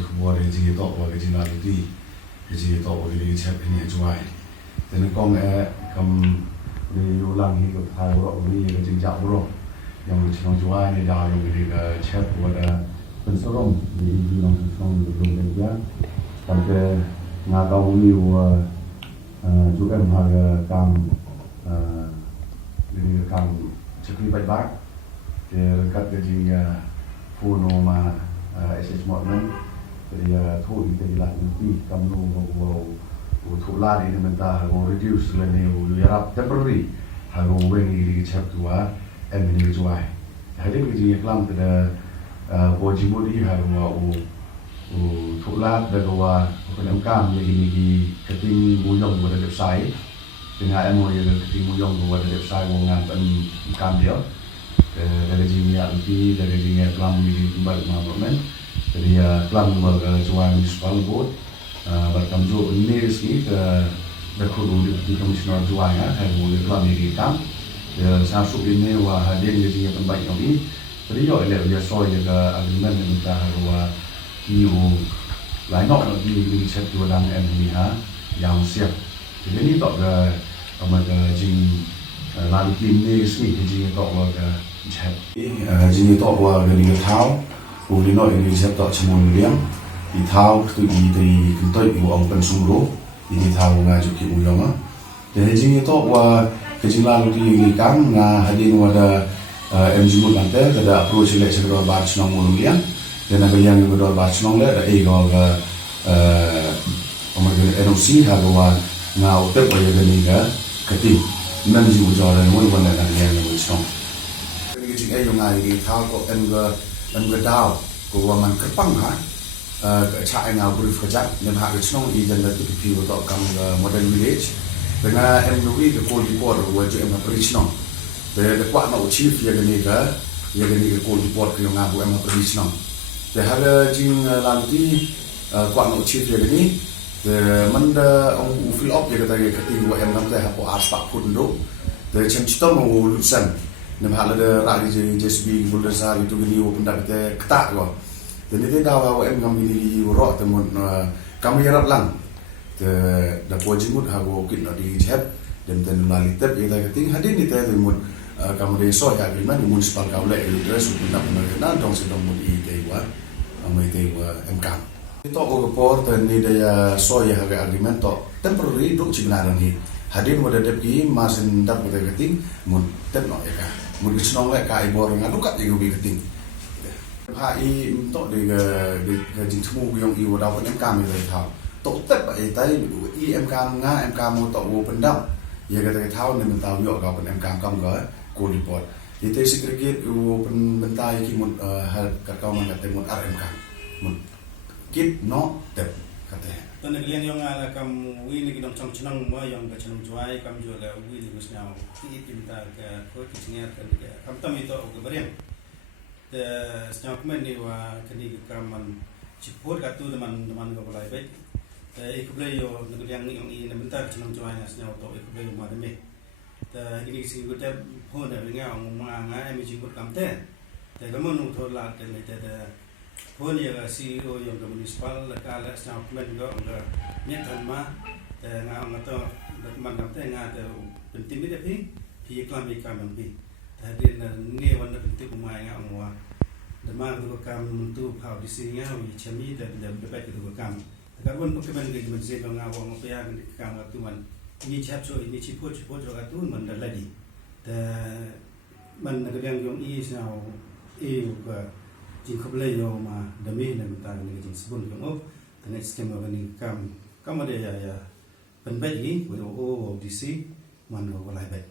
khubor ji to wa ji na di ji to wa li chap ni juai then kong kam ni ulang hi ko thai ro ni ga jing ja ro yang chong juai ni da yung ni ga chap wa da pen sorom ni long song lu lu ya tam ke nga ka ni wa ju em ha ga kam ni kam chakri bai bak de kat ga jing phono ma ss modern jadi thu itu lah nanti kamu mau thu la ini mentah mau reduce lah ni yarap temporary hago wengi di chap tua ini juai hari ini kelam pada boji mudi hago mau thu la dah gua bukan engkam lagi keting muyong pada website dengan emo yang keting muyong pada website wongan engkam dia dari sini nanti dari sini kelam di tempat mana jadi kelam berjuang di Sepal Board berkam jo ini rezeki ke berkudu di komisioner juang ya hari mulai kelam ini kam sasuk ini wah hadir di sini tempat kami jadi yo ele dia so ya ke agreement yang kita harus kiu lain nak di set dua lang ini ha yang siap jadi ini tak ke ke jing lalu ini rezeki jing tak ke chat jing tak ke di thao Uli no ini saya tak cuma liang di tahu tu di kentut ibu orang pensumro di tahu ngaju ki uyong ah jadi jing itu wa kejilan di kam na hadin wada MG mul ante kada approach le segera bar chnong mul liang dan ada yang gedor bar chnong le da ego ga omar ga NOC ha wa na utep ya gani ga kati nan ji ujaran mo wana na yang mo chnong jadi jing ayo ngai di tahu ko dan gedau ko man kerpang ha cha nga brief kerja nem ha chnong I dan tu pi to kam modern village dengan MNUI ke ko di por wa je em prechnong de kwa na chief ya gani ke ko di por ke nga em prechnong de ha jing lanti kwa na chief ya gani de man da ong fill up ya kata ke ti wa em nam te ha po aspa pun do de chem chitom mo lusan nem hala de rari JSB bulldozer itu gini pendak kita ketak ko dan itu dah bawa em ngam ini ro temun kami yarap lang te da pojimut hago kin di jeb dan lali tep ila keting hadin ni te temun kamu de so ya agreement municipal kaule itu sudah pengenal dong sedang mudi tewa amai tewa MK itu ko report dan ni dia so ya agreement to temporary duk cimlaran ni hadin wada depki masin dap kita keting mun tep no ya ka mun chnong le kai bor nga lukat di gubi keting hai to de ga jing thmu yong I wada pen MK mi le thao to tep ai tai I MK nga MK mo to wo pendam ye ga te thao ne men tao yo ga pen MK kam ga ko report ite secretariat wo pen bentai ki mun hal ka ka man te mun RMK mun kit no tep kate Tanda kalian yang ala kamu wili kita macam cenang mua yang bercenang juai kamu jual wili musnau ti kita ke kau kisahnya kan kamu tahu itu ke beriang the sejauh kemarin ni wah kini kaman cipur katu teman-teman kau boleh baik ikut beliau yang ini bentar cenang juai sejauh tu ikut beliau mana me ini sih kita pun ada dengan orang emi cipur kamu teh kamu nunggu lah kan itu pun ya CEO yang ke municipal kalau sejauh kemarin enggak nyetan mah ngah tu teman kamu teh ngah tu penting ni tapi iklan iklan nanti tadi ni warna penting pemain ngah semua demam tu kamu tu hal di sini ngah cemi dan dapat itu kamu kalau pun kemarin kita masih ngah orang apa yang kamu tu man ini cipur ini cipur juga tu man dah lagi man nak yang I sejauh ke jing kebelai yo ma demi dan mentang ni jing sebun ko dengan skema ni kam ada ya penbaik ni wo DC man wo lai baik